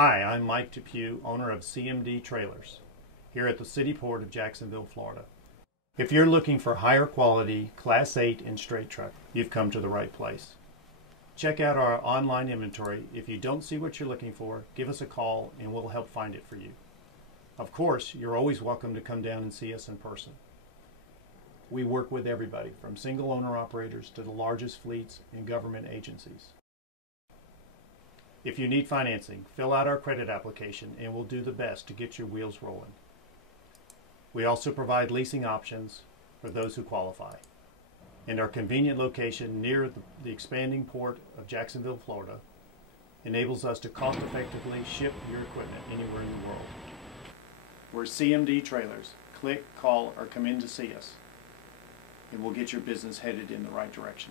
Hi, I'm Mike Depew, owner of CMD Trailers, here at the City Port of Jacksonville, Florida. If you're looking for higher quality Class 8 and straight truck, you've come to the right place. Check out our online inventory. If you don't see what you're looking for, give us a call and we'll help find it for you. Of course, you're always welcome to come down and see us in person. We work with everybody, from single owner operators to the largest fleets and government agencies. If you need financing, fill out our credit application and we'll do the best to get your wheels rolling. We also provide leasing options for those who qualify. And our convenient location near the expanding port of Jacksonville, Florida, enables us to cost-effectively ship your equipment anywhere in the world. We're CMD Trailers. Click, call, or come in to see us, and we'll get your business headed in the right direction.